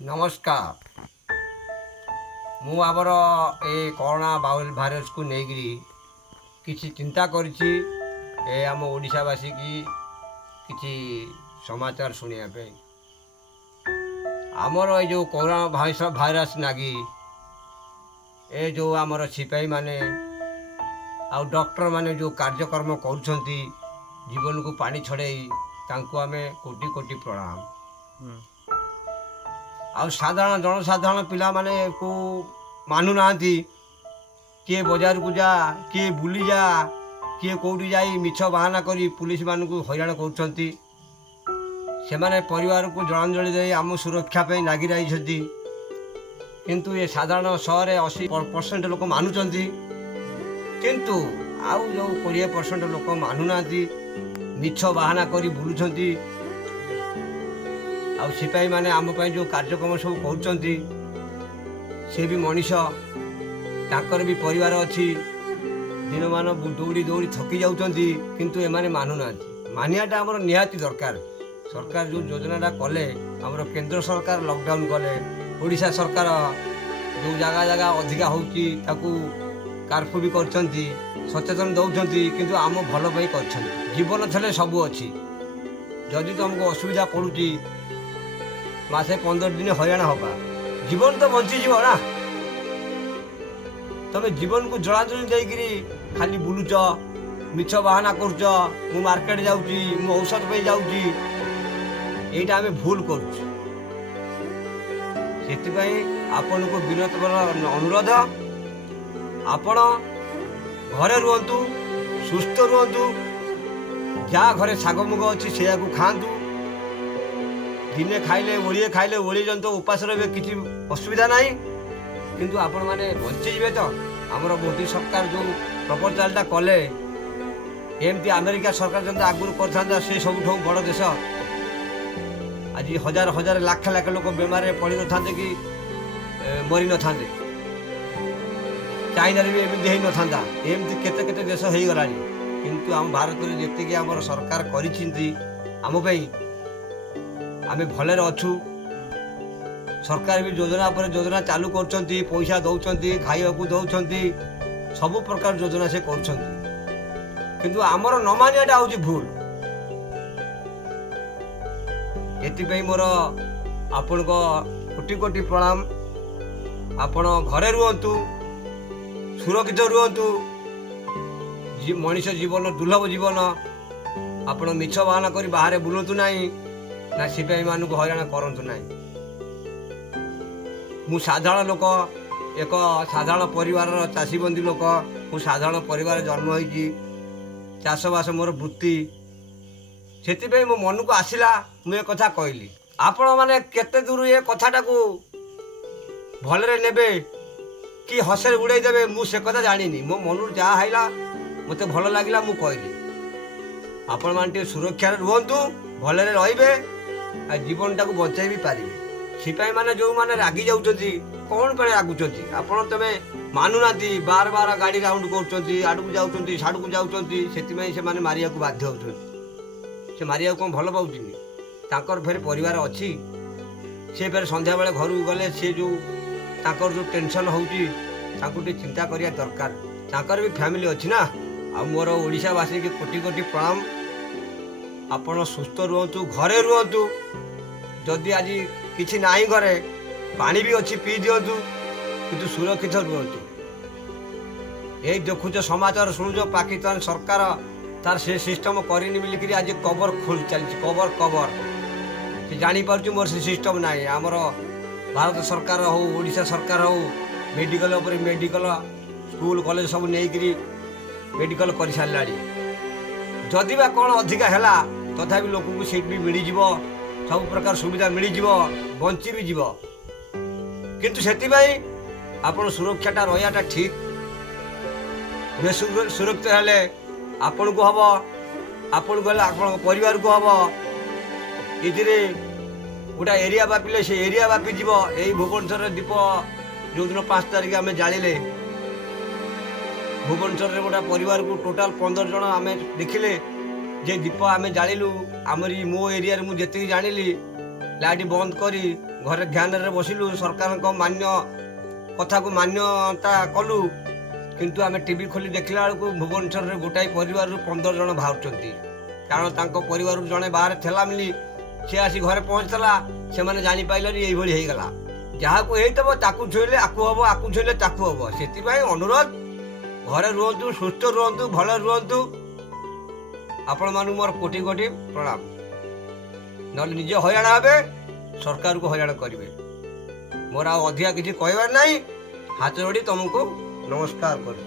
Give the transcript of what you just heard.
नमस्कार। मु आमर ए कोरोना भाइरस को लेकिरी किसी चिंता करिछि ए आम ओडिशावासी की किसी समाचार शुणा आमर ये जो कोरोना भाइरस नागी ए जो आमर सिपाही माने आ डॉक्टर माने जो कार्यक्रम करुछंती जीवन को पानी छड़ाई तांको आमे कोटि कोटि प्रणाम। आ साधारण जनसाधारण पिला माने को मानु नांती किए बाजार को जा किए बुली जा किए कौटी जाई मिछ बाहाना करी पुलिस मान को हैरान करुछंती से माने परिवार को जलांजलि दे आम सुरक्षा पे लागी रही किंतु ये साधारण 100-80% लोक मानुचंती किंतु आउ जो 20% लोक मानु नांती मिछ बाहाना करी बुलुछंती। आ सिपाही माने आम जो कार्यक्रम सब करुँच से भी मनीष ताकर भी परिवार अच्छी दिन मान दौड़ी दौड़ी थकी जाऊँगी किंतु एमाने मानु ना मानियाटा आमर निहाती दरकार। सरकार जो योजनाटा कले आमर केंद्र सरकार लॉकडाउन कले ओडिशा सरकार जो जगह जगह अधिका होची ताकू कार्फ्यू भी कर सचेतन दौरान किंतु आम भल कर जीवन थे सबू अच्छी जदि तुमको असुविधा पड़ुची मासे 15 दिन हैरान हवा जीवन तो बंचीज ना तमें जीवन को जलाजली देकरी खाली बुलुच मिछ बाहाना करुच मु मार्केट जाऊँगी मु औषध पे जाऊँगी यहीटा आम भूल करुच आपण को विनत अनुरोध आपण घरे रुहतु सुस्थ रुहतु जहाँ घरे शाग मुग अच्छी से खातु दिने खाइले ओळिए खाइले ओळी जंतु उपास रे किसी असुविधा नहीं किंतु आपण माने बंचीजे तो आमर मोदी सरकार जो प्रपोजालटा कले एमती अमेरिका सरकार जंतु आगुरी करथा से सब बड़ देश आज हजार हजार लाख लाख लोक बेमार पड़ी न था कि मरी न था चाइना भी एमती हो न था एमती केते केते देश हो गला किंतु आम भारत में जी आम सरकार कर आमे भले अच्छु सरकार भी योजना पर योजना चालू कर पैसा दौरान खाइबा दौरान सबु प्रकार योजना से कर किंतु आमर न मानियाटा हूँ भूल एति मोर आपण को कोटि कोटि प्रणाम। आपण घरे रुहतु सुरक्षित रुहतु मनीष जीवन दुर्लभ जीवन आपण मिछ बाहाना करी बाहर बुलतु नहीं ना सिपाही मानू हैरान करतु ना। मु साधारण लोक एक साधारण परिवार चाषी बंदी लोक मु साधारण परिवार जन्म होगी चाषबास मोर वृत्ति से मो मन को आसला मुझे कथा कहली आपण मैंने केते दूर ये कथाटा को भलरे नेबे कि हसे उड़े देवे मु से कथा जानी मो मन जहाँ है मत भल लगे मु कहली आपण मैंने सुरक्षा रुहतु भलरे रे जीवन टाक बचाई भी पारे सिपाही माने जो माने रागी जाउछंती कौन पे रागुचंती आपण तमे मानुना बार बार गाड़ी राउंड कर आड़ू जाऊँच साड़ू जाऊँच से माने मारिया को बाध्य होती से मारिया कौन भल पाँच फेर परिवार अच्छी से फेर संध्या बेले घर गले सी जो ताकर जो टेंशन होती चिंता करिया दरकार ताकर भी फैमिली अच्छी ना आ मोर ओडिशावासी के कोटि कोटि प्रणाम। आपण सुस्थ रुहतु घरे रुहतु जदि आज किसी ना घरे पानी भी अच्छी पी दिंतु किंतु सुरक्षित रुहतु। यही देखुच समाचार शुणुच पाकिस्तान सरकार तार से सिस्टम करनी बोलिकी आज कवर खोल चलती कवर से जापार मोर से सिस्टम ना आमर भारत सरकार हो ओडिशा सरकार हो मेडिकल मेडिकल स्कूल कॉलेज सब नहीं मेडिकल कर सारा जदि बा कौन अधिका है तथापि लोक को सीट भी मिल सब प्रकार सुविधा मिल बंची भी जीव किंतु से आपण सुरक्षाटा रहा ठीक सुरक्षित हेले आपण को हम आपण को आप परिवार को हम ये गोटा एरिया व्यापिले से एरिया व्यापी जीव यही भुवनेश्वर दीप जो दिन 5 तारिख आम जाले भुवनेश्वर गोटा परिवार को टोटाल 15 जन आम देखिले जे दीप आम जालु आमरी मो एरिया मुझे जानी लाइट बंद करी ଘରେ ଧ୍ୟାନରେ ବସିଲୁ, ସରକାରଙ୍କ କଥାକୁ ମାନ୍ୟତା କଲୁ। କିନ୍ତୁ ଆମେ ଟିଭି ଖୋଲି ଦେଖିଲା ବେଳକୁ ଭୁବନେଶ୍ୱରରେ ଗୋଟାଏ ପରିବାରରୁ 15 ଜଣ ବାହାରୁଛନ୍ତି। କାରଣ ତାଙ୍କ ପରିବାରରୁ ଜଣେ ବାହାରେ ଥିଲା ମିଲି ସେ ଆସି ଘରେ ପହଞ୍ଚିଥିଲା। ସେମାନେ ଜାଣିପାରିଲେନି, ଏଇଭଳି ହେଇଗଲା। ଯାହାକୁ ହେଇଥିବ ତାକୁ ଛୁଇଁଲେ ଆକୁ ହବ, ଆକୁ ଛୁଇଁଲେ ତାକୁ ହବ। ସେଥିପାଇଁ ଅନୁରୋଧ, ଘରେ ରୁହନ୍ତୁ, ସୁସ୍ଥ ରୁହନ୍ତୁ, ଭଲ ରୁହନ୍ତୁ। ଆପଣମାନଙ୍କୁ ମୋର କୋଟି କୋଟି ପ୍ରଣାମ। ନହେଲେ ନିଜେ ହଇରାଣ ହେବେ, ସରକାରକୁ ହଇରାଣ କରିବେ। ମୋର ଆଉ ଅଧିକା କିଛି କହିବାର ନାହିଁ। ହାତ ଯୋଡ଼ି ତମକୁ ନମସ୍କାର କରୁଛି।